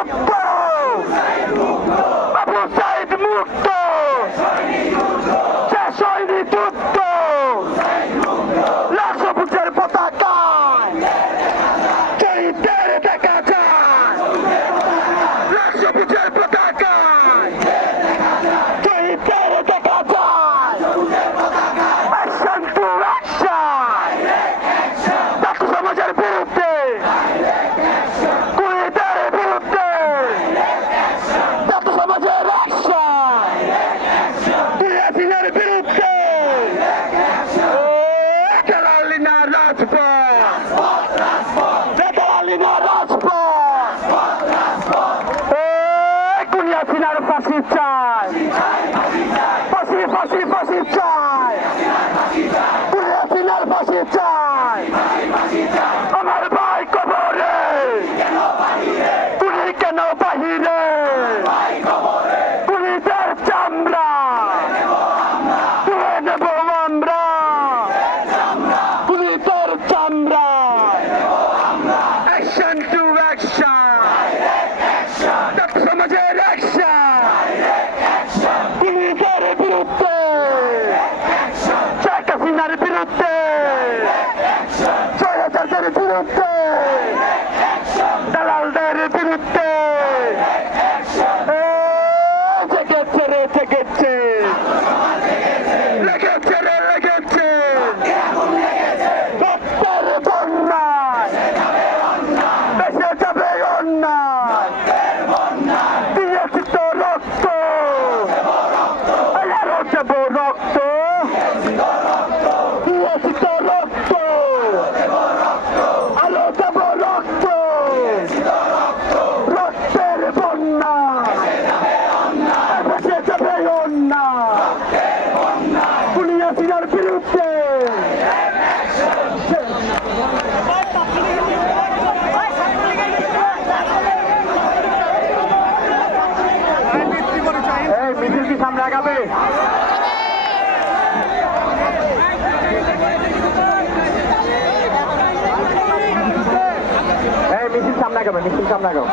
মুক্ত, আবু সাইদ মুক্ত, শেষ হয়নি যুদ্ধ, লাখ সবুজের পতাকায় শহীদদের দেখা যায়, লাখ সবুজের পতাকায় শহীদদের দেখা যায়। Action to action, ছাত্র সমাজের বিরুদ্ধে, কুড়িদের বিরুদ্ধে, ছাত্র সমাজের অ্যাকশন, হাসিনার বিরুদ্ধে, দালালিনা রাজপথ, দালালিনা রাজপথ, কুড়ি হাসিনার ফাঁসি চাই, ফাঁসি ফাঁসি ফাঁসি চাই, কুড়ি হাসিনার ফাঁসি চাই। আমার ভাই কবরে, তুই কেন বাহিরে, পুলিশের চামড়া তুলে নেব আমরা, পুলিশের চামড়া। অ্যাকশন টু অ্যাকশন, ছাত্র সমাজের অ্যাকশন, পুলিশের বিরুদ্ধে, শেখ হাসিনার বিরুদ্ধে, স্বৈরাচারদের বিরুদ্ধে, দালালদের বিরুদ্ধে। জেগেছে রে জেগেছে, লেগেছে রে লেগেছে, রক্তের বন্যায় বেসে যাবে অন্যায়, দিয়েছি তো রক্ত, আরো দেব রক্ত, দিয়েছি তো রক্ত, আরো দেব রক্ত, রক্তের বন্যা বেসে যাবে অন্যায়, পুলিশ হাসিনার বিরুদ্ধে। এই মিছিল কি সামনে আগাবে? এই মিছিল সামনে আগাবে, মিছিল সামনে আগাবে।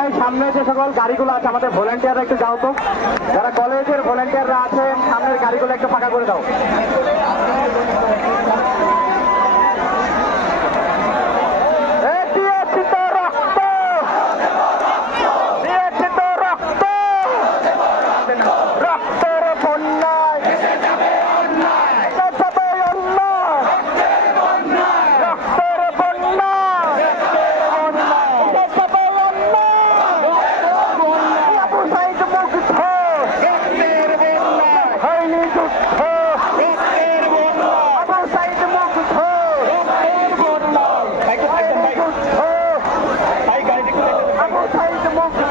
এই সামনে যে সকল গাড়িগুলো আছে আমাদের ভলেন্টিয়াররা একটু যাও তো, যারা কলেজের ভলেন্টিয়াররা আছে সামনের গাড়িগুলো একটু ফাঁকা করে দাও। দিয়েছি তো রক্ত, দিয়েছি তো রক্ত, রক্তের বন্যায় বেসে যাবে অন্যায়, রক্তের বন্যায় বেসে যাবে অন্যায়। আবু সাইদ মুক্ত, হয়নি যুদ্ধ, আবু সাইদ মুক্ত, আবু সাইদ মুক্ত।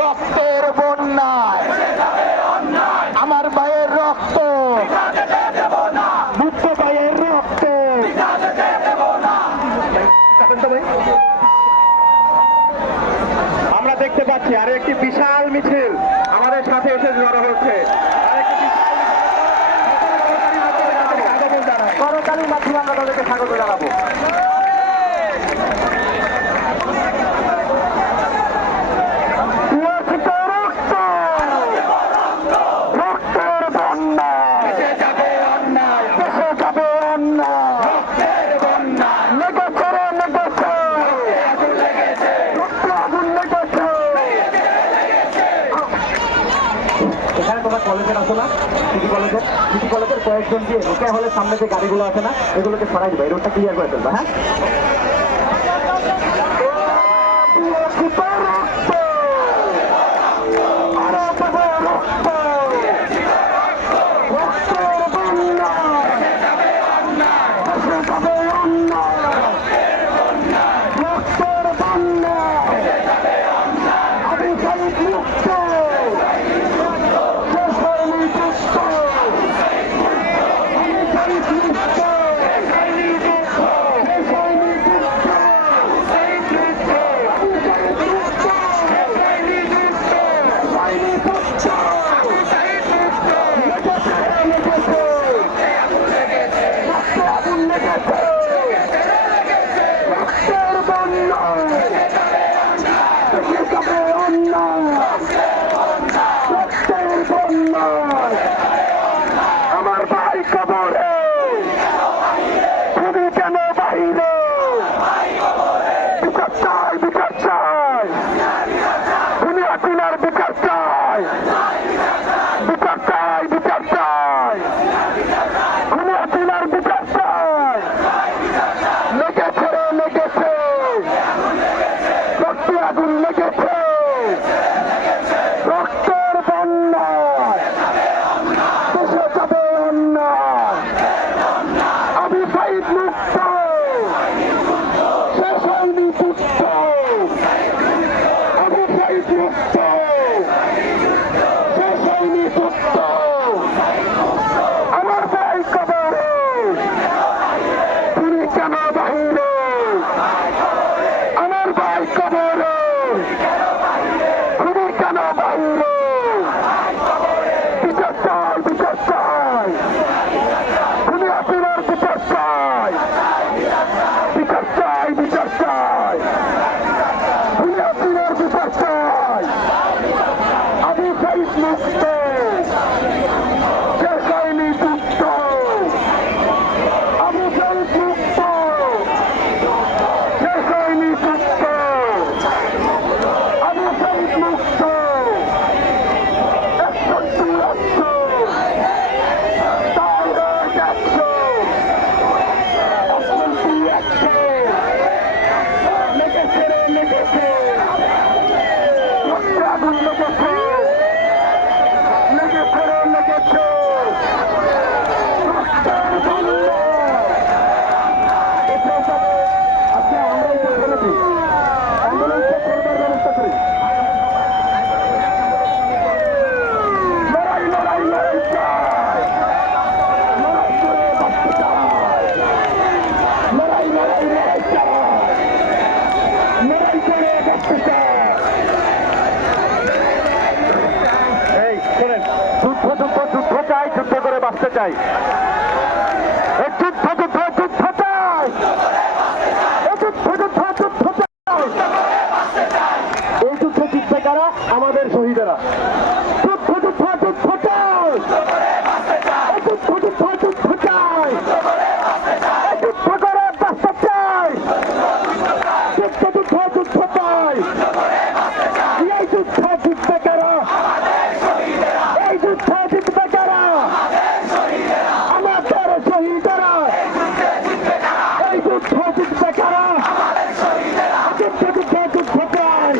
রক্তের বন্যায় আমার ভাইয়ের রক্ত, মুক্ত ভাইয়ের রক্ত। আমরা দেখতে পাচ্ছি আরো একটি বিশাল মিছিল আমাদের সাথে এসে জড়ো হচ্ছে। করতালির মাধ্যমে আমরা তাদেরকে স্বাগত জানাবো। রক্তের বন্যা বেসে যাবে অন্যায়, লেগেছে রে লেগেছে, আগুন লেগেছে। এখানে তোমার কলেজের আসো না, সিটি কলেজের কয়েকজন দিয়ে রোকে হলে সামনে যে গাড়িগুলো আছে না এগুলোকে সরাই দিবে, এই রোডটা ক্লিয়ার করে ফেলবা। হ্যাঁ, বাঁচতে চাই। এই যুদ্ধ যুদ্ধ যুদ্ধ চাই, এই যুদ্ধ যুদ্ধ যুদ্ধ চাই। এই যুদ্ধ জিতবে কারা? আমাদের শহীদেরা। যুদ্ধ যুদ্ধ যুদ্ধ চাই, এই যুদ্ধ যুদ্ধ যুদ্ধ চাই, এই যুদ্ধ করে বাঁচতে চাই, যুদ্ধ যুদ্ধ যুদ্ধ চাই। এই যুদ্ধ জিতবে কারা? এই যুদ্ধ জিতবে কারা? আমাদের শহীদেরা। এই যুদ্ধ জিতবে কারা? যুদ্ধ যুদ্ধ যুদ্ধ চাই,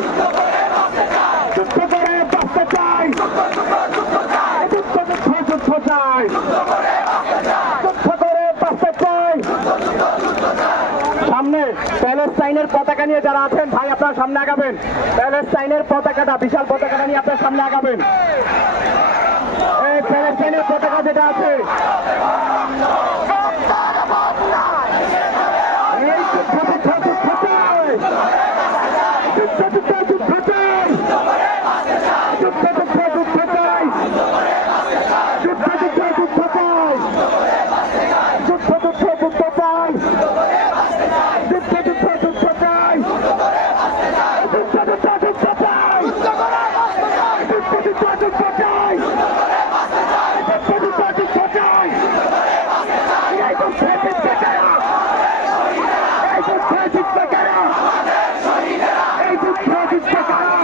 যুদ্ধ করে বাঁচতে চাই, যুদ্ধ যুদ্ধ যুদ্ধ চাই, যুদ্ধ করে বাঁচতে চাই। সামনে প্যালেস্টাইনের পতাকা নিয়ে যারা আছেন ভাই আপনারা সামনে আগাবেন। প্যালেস্টাইনের পতাকাটা, বিশাল পতাকাটা নিয়ে আপনারা সামনে আগাবেন। এই প্যালেস্টাইনের পতাকা যেটা আছে, এই যুদ্ধ যুদ্ধ যুদ্ধ চাই, যুদ্ধ যুদ্ধ যুদ্ধ চাই, যুদ্ধ যুদ্ধ যুদ্ধ চাই, যুদ্ধ যুদ্ধ যুদ্ধ চাই, যুদ্ধ যুদ্ধ যুদ্ধ চাই, যুদ্ধ যুদ্ধ যুদ্ধ চাই, যুদ্ধ যুদ্ধ যুদ্ধ চাই, যুদ্ধ যুদ্ধ যুদ্ধ চাই, যুদ্ধ যুদ্ধ যুদ্ধ চাই। এই যুদ্ধ জিতবে কারা? এই যুদ্ধ জিতবে কারা? এই যুদ্ধ জিতবে কারা?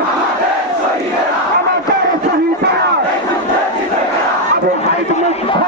আমাদের শহীদেরা। আবু সাইদ মুগ্ধ,